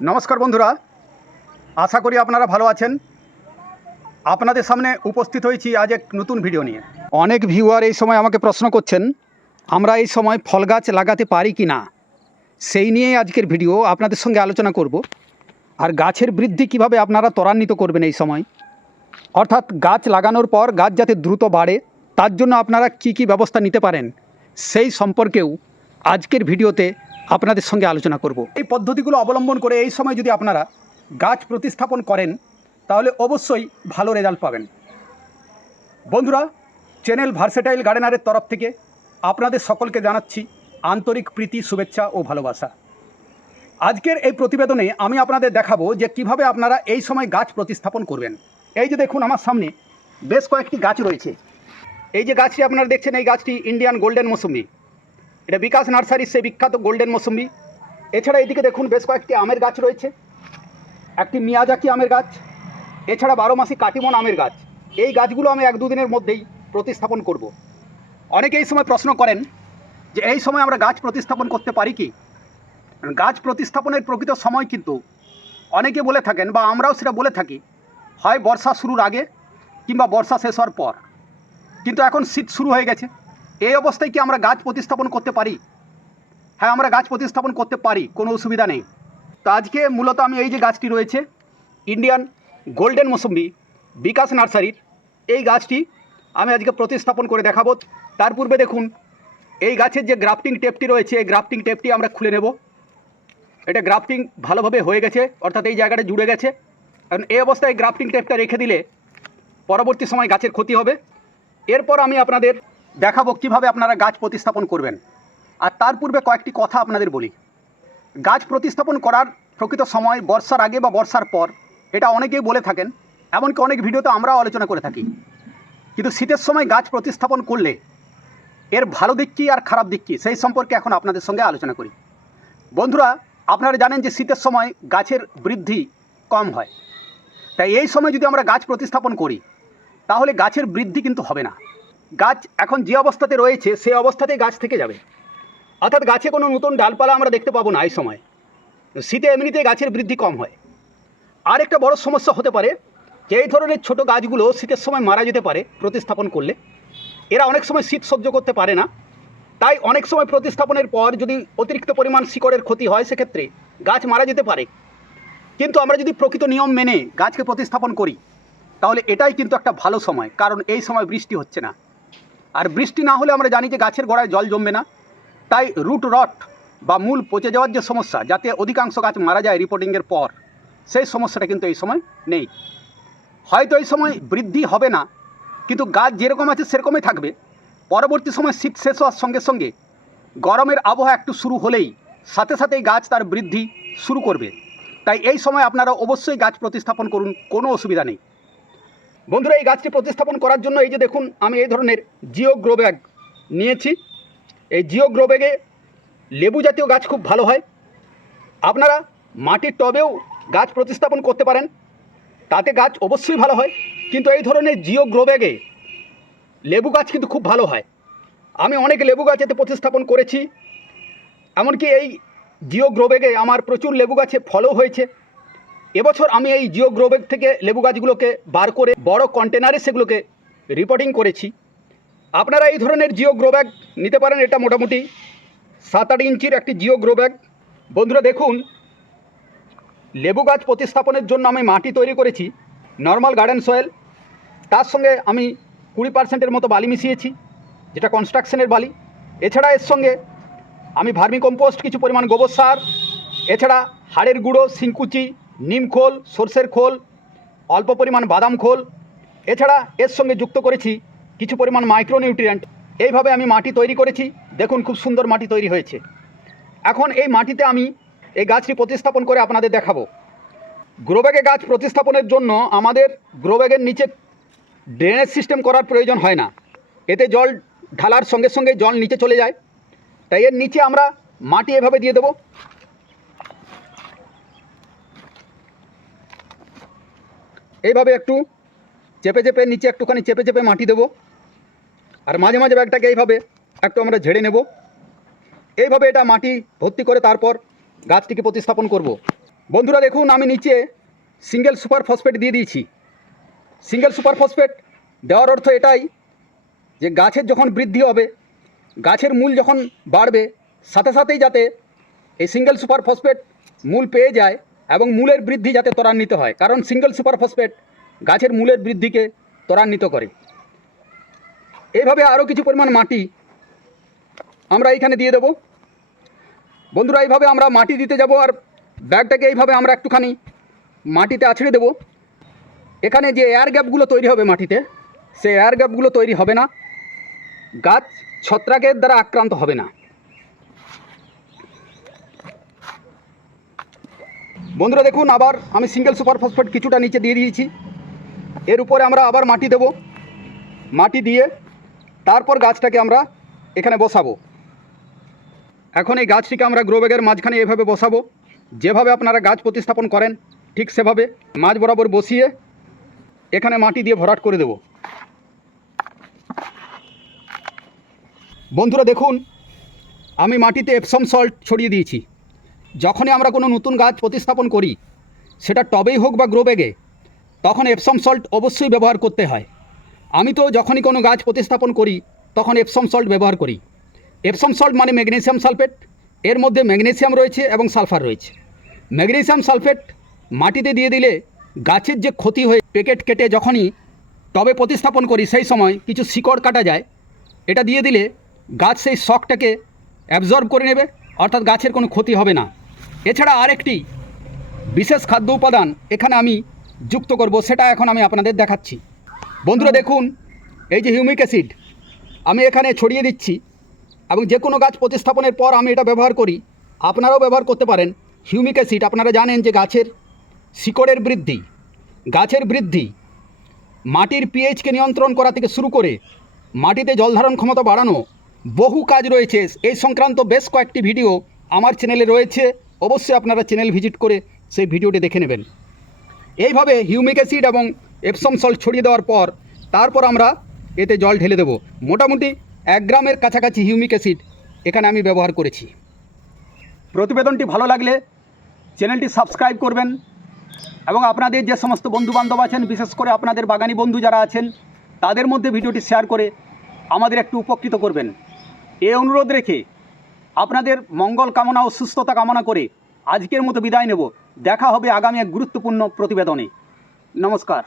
নমস্কার বন্ধুরা, আশা করি আপনারা ভালো আছেন। আপনাদের সামনে উপস্থিত হয়েছি আজ এক নতুন ভিডিও নিয়ে। অনেক ভিউয়ার এই সময় আমাকে প্রশ্ন করছেন, আমরা এই সময় ফল গাছ লাগাতে পারি কি না? সেই নিয়েই আজকের ভিডিও আপনাদের সঙ্গে আলোচনা করব। আর গাছের বৃদ্ধি কীভাবে আপনারা ত্বরান্বিত করবেন এই সময়? অর্থাৎ গাছ লাগানোর পর গাছ যাতে দ্রুত বাড়ে, তার জন্য আপনারা কি কি ব্যবস্থা নিতে পারেন? সেই সম্পর্কেও আজকের ভিডিওতে আপনাদের সঙ্গে আলোচনা করব। এই পদ্ধতিগুলো অবলম্বন করে এই সময় যদি আপনারা গাছ প্রতিস্থাপন করেন, তাহলে অবশ্যই ভালো রেজাল্ট পাবেন। বন্ধুরা, চ্যানেল ভার্সেটাইল গার্ডেনারের তরফ থেকে আপনাদের সকলকে জানাচ্ছি আন্তরিক প্রীতি, শুভেচ্ছা ও ভালোবাসা। আজকের এই প্রতিবেদনে আমি আপনাদের দেখাবো যে কীভাবে আপনারা এই সময় গাছ প্রতিস্থাপন করবেন। এই যে দেখুন আমার সামনে বেশ কয়েকটি গাছ রয়েছে। এই যে গাছটি আপনারা দেখছেন, এই গাছটি ইন্ডিয়ান গোল্ডেন মৌসুমি। এটা বিকাশ নার্সারির সেই বিখ্যাত গোল্ডেন মৌসুমি। এছাড়া এদিকে দেখুন বেশ কয়েকটি আমের গাছ রয়েছে। একটি মিয়াজাকি আমের গাছ, এছাড়া বারো মাসি কাটিমন আমের গাছ। এই গাছগুলো আমি এক দুদিনের মধ্যেই প্রতিস্থাপন করব। অনেকে এই সময় প্রশ্ন করেন যে এই সময় আমরা গাছ প্রতিস্থাপন করতে পারি কি? গাছ প্রতিস্থাপনের প্রকৃত সময় কিন্তু অনেকে বলে থাকেন বা আমরাও সেটা বলে থাকি, হয় বর্ষা শুরুর আগে কিংবা বর্ষা শেষ হওয়ার পর। কিন্তু এখন শীত শুরু হয়ে গেছে। এই অবস্থায় কি আমরা গাছ প্রতিস্থাপন করতে পারি? হ্যাঁ আমরা গাছ প্রতিস্থাপন করতে পারি, কোনো অসুবিধা নেই। তো আজকে মূলত আমি এই যে গাছটি রয়েছে ইন্ডিয়ান গোল্ডেন মৌসুম্বি বিকাশ নার্সারির, এই গাছটি আমি আজকে প্রতিস্থাপন করে দেখাবো। তার পূর্বে দেখুন, এই গাছের যে গ্রাফটিং টেপটি রয়েছে, এই গ্রাফটিং টেপটি আমরা খুলে নেব। এটা গ্রাফটিং ভালোভাবে হয়ে গেছে, অর্থাৎ এই জায়গাটা জুড়ে গেছে। কারণ এই অবস্থায় গ্রাফটিং টেপটা রেখে দিলে পরবর্তী সময় গাছের ক্ষতি হবে। এরপর আমি আপনাদের দেখাবো কীভাবে আপনারা গাছ প্রতিস্থাপন করবেন। আর তার পূর্বে কয়েকটি কথা আপনাদের বলি। গাছ প্রতিস্থাপন করার প্রকৃত সময় বর্ষার আগে বা বর্ষার পর, এটা অনেকেই বলে থাকেন, এমনকি অনেক ভিডিওতে আমরাও আলোচনা করে থাকি। কিন্তু শীতের সময় গাছ প্রতিস্থাপন করলে এর ভালো দিক কী আর খারাপ দিক কী, সেই সম্পর্কে এখন আপনাদের সঙ্গে আলোচনা করি। বন্ধুরা, আপনারা জানেন যে শীতের সময় গাছের বৃদ্ধি কম হয়। তাই এই সময় যদি আমরা গাছ প্রতিস্থাপন করি, তাহলে গাছের বৃদ্ধি কিন্তু হবে না। গাছ এখন যে অবস্থাতে রয়েছে, সে অবস্থাতেই গাছ থেকে যাবে। অর্থাৎ গাছে কোনো নতুন ডালপালা আমরা দেখতে পাবো না এই সময়। শীতে এমনিতে গাছের বৃদ্ধি কম হয়। আর একটা বড় সমস্যা হতে পারে যে এই ধরনের ছোট গাছগুলো শীতের সময় মারা যেতে পারে প্রতিস্থাপন করলে। এরা অনেক সময় শীত সহ্য করতে পারে না। তাই অনেক সময় প্রতিস্থাপনের পর যদি অতিরিক্ত পরিমাণ শিকড়ের ক্ষতি হয়, সেক্ষেত্রে গাছ মারা যেতে পারে। কিন্তু আমরা যদি প্রকৃত নিয়ম মেনে গাছকে প্রতিস্থাপন করি, তাহলে এটাই কিন্তু একটা ভালো সময়, কারণ এই সময় বৃষ্টি হচ্ছে না। আর বৃষ্টি না হলে আমরা জানি যে গাছের গোড়ায় জল জমবে না। তাই রুট রট বা মূল পচে যাওয়ার যে সমস্যা, যাতে অধিকাংশ গাছ মারা যায় রিপোর্টিংয়ের পর, সেই সমস্যাটা কিন্তু এই সময় নেই। হয়তো এই সময় বৃদ্ধি হবে না, কিন্তু গাছ যেরকম আছে সেরকমই থাকবে। পরবর্তী সময় শীত শেষ হওয়ার সঙ্গে সঙ্গে গরমের আবহাওয়া একটু শুরু হলেই সাথে সাথেই গাছ তার বৃদ্ধি শুরু করবে। তাই এই সময় আপনারা অবশ্যই গাছ প্রতিস্থাপন করুন, কোনো অসুবিধা নেই। বন্ধুরা, এই গাছটি প্রতিস্থাপন করার জন্য এই যে দেখুন, আমি এই ধরনের জিও গ্রো ব্যাগ নিয়েছি। এই জিও গ্রো ব্যাগে লেবু জাতীয় গাছ খুব ভালো হয়। আপনারা মাটির টবেও গাছ প্রতিস্থাপন করতে পারেন। তাতে গাছ অবশ্যই ভালো হয়। কিন্তু এই ধরনের জিও গ্রো ব্যাগে লেবু গাছ কিন্তু খুব ভালো হয়। আমি অনেক লেবু গাছ এতে প্রতিস্থাপন করেছি। এমনকি এই জিও গ্রো ব্যাগে আমার প্রচুর লেবু গাছে ফলও হয়েছে। এবছর আমি এই জিও গ্রো ব্যাগ থেকে লেবু গাছগুলোকে বার করে বড় কন্টেনারে সেগুলোকে রিপোর্টিং করেছি। আপনারা এই ধরনের জিও নিতে পারেন, এটা মোটামুটি সাত আট ইঞ্চির একটি জিও গ্রো ব্যাগ বন্ধুরা দেখুন, লেবু গাছ প্রতিস্থাপনের জন্য আমি মাটি তৈরি করেছি নর্মাল গার্ডেন সয়েল তার সঙ্গে আমি কুড়ি পার্সেন্টের মতো বালি মিশিয়েছি, যেটা কনস্ট্রাকশনের বালি। এছাড়া এর সঙ্গে আমি ভার্মি কম্পোস্ট কিছু পরিমাণ গোবর সার। এছাড়া হাড়ের গুঁড়ো, শিংকুচি নিম খোল, সর্ষের খোল, অল্প পরিমাণ বাদাম খোল। এছাড়া এর সঙ্গে যুক্ত করেছি কিছু পরিমাণ মাইক্রোনিউট্রিয়েন্ট এইভাবে আমি মাটি তৈরি করেছি। দেখুন খুব সুন্দর মাটি তৈরি হয়েছে। এখন এই মাটিতে আমি এই গাছটি প্রতিস্থাপন করে আপনাদের দেখাবো। গ্রোব্যাগে গাছ প্রতিস্থাপনের জন্য আমাদের গ্রোব্যাগের নিচে ড্রেনেজ সিস্টেম করার প্রয়োজন হয় না। এতে জল ঢালার সঙ্গে সঙ্গে জল নিচে চলে যায়। তাই এর নিচে আমরা মাটি এভাবে দিয়ে দেবো। এইভাবে একটু চেপে চেপে, নিচে একটুখানি চেপে চেপে মাটি দেবো। আর মাঝে মাঝে ব্যাগটাকে এইভাবে একটু আমরা ঝেড়ে নেব। এইভাবে এটা মাটি ভর্তি করে তারপর গাছটিকে প্রতিস্থাপন করব। বন্ধুরা দেখুন, আমি নিচে সিঙ্গেল সুপার ফসফেট দিয়ে দিয়েছি। সিঙ্গেল সুপার ফসফেট দেওয়ার অর্থ এটাই যে গাছের যখন বৃদ্ধি হবে, গাছের মূল যখন বাড়বে, সাথে সাথেই যাতে এই সিঙ্গেল সুপার ফসফেট মূল পেয়ে যায় এবং মূলের বৃদ্ধি যাতে ত্বরান্বিত হয়, কারণ সিঙ্গেল সুপার ফসফেট গাছের মূলের বৃদ্ধিকে ত্বরান্বিত করে। এইভাবে আরও কিছু পরিমাণ মাটি আমরা এইখানে দিয়ে দেব। বন্ধুরা, এইভাবে আমরা মাটি দিতে যাব আর ব্যাগটাকে এইভাবে আমরা একটুখানি মাটিতে আছড়ে দেব। এখানে যে এয়ার গ্যাপগুলো তৈরি হবে মাটিতে সে এয়ার গ্যাপগুলো তৈরি হবে না। গাছ ছত্রাকের দ্বারা আক্রান্ত হবে না। বন্ধুরা দেখুন, আবার আমি সিঙ্গেল সুপার ফসফেট কিছুটা নিচে দিয়ে দিয়েছি। এর উপরে আমরা আবার মাটি দেব। মাটি দিয়ে তারপর গাছটাকে আমরা এখানে বসাবো। এখন এই গাছটিকে আমরা গ্রো ব্যাগের মাঝখানে এভাবে বসাবো। যেভাবে আপনারা গাছ প্রতিস্থাপন করেন, ঠিক সেভাবে মাঝ বরাবর বসিয়ে এখানে মাটি দিয়ে ভরাট করে দেব। বন্ধুরা দেখুন, আমি মাটিতে এপসম সল্ট ছড়িয়ে দিয়েছি। যখনই আমরা কোনো নতুন গাছ প্রতিস্থাপন করি, সেটা টবেই হোক বা গ্রো ব্যাগে, তখন এপসম সল্ট অবশ্যই ব্যবহার করতে হয়। আমি তো যখনই কোনো গাছ প্রতিস্থাপন করি, তখন এপসম সল্ট ব্যবহার করি। এপসম সল্ট মানে ম্যাগনেসিয়াম সালফেট, এর মধ্যে ম্যাগনেসিয়াম রয়েছে এবং সালফার রয়েছে। ম্যাগনেসিয়াম সালফেট মাটিতে দিয়ে দিলে গাছের যে ক্ষতি হয়ে প্যাকেট কেটে যখনই টবে প্রতিস্থাপন করি, সেই সময় কিছু শিকড় কাটা যায়। এটা দিয়ে দিলে গাছ সেই শখটাকে অ্যাবজর্ব করে নেবে, অর্থাৎ গাছের কোনো ক্ষতি হবে না। এছাড়া আরেকটি বিশেষ খাদ্য উপাদান এখানে আমি যুক্ত করব, সেটা এখন আমি আপনাদের দেখাচ্ছি। বন্ধুরা দেখুন, এই যে হিউমিক অ্যাসিড, আমি এখানে ছড়িয়ে দিচ্ছি এবং যে কোনো গাছ প্রতিস্থাপনের পর আমি এটা ব্যবহার করি। আপনারাও ব্যবহার করতে পারেন। হিউমিক অ্যাসিড, আপনারা জানেন যে গাছের শিকড়ের বৃদ্ধি, গাছের বৃদ্ধি, মাটির পিএইচকে নিয়ন্ত্রণ করা থেকে শুরু করে মাটিতে জলধারণ ক্ষমতা বাড়ানো বহু কাজ রয়েছে। এই সংক্রান্ত বেশ কয়েকটি ভিডিও আমার চ্যানেলে রয়েছে। অবশ্যই আপনারা চ্যানেল ভিজিট করে সেই ভিডিওটি দেখে নেবেন। এইভাবে হিউমিক অ্যাসিড এবং এপসম সল্ট ছড়িয়ে দেওয়ার পর, তারপর আমরা এতে জল ঢেলে দেব। মোটামুটি এক গ্রামের কাছাকাছি হিউমিক অ্যাসিড এখানে আমি ব্যবহার করেছি। প্রতিবেদনটি ভালো লাগলে চ্যানেলটি সাবস্ক্রাইব করবেন এবং আপনাদের যে সমস্ত বন্ধুবান্ধব আছেন, বিশেষ করে আপনাদের বাগানি বন্ধু যারা আছেন, তাদের মধ্যে ভিডিওটি শেয়ার করে আমাদের একটু উপকৃত করবেন। এ অনুরোধ রেখে আপনাদের মঙ্গল কামনা ও সুস্থতা কামনা করে আজকের মতো বিদায় নেব। দেখা হবে আগামী এক গুরুত্বপূর্ণ প্রতিবেদনে। নমস্কার।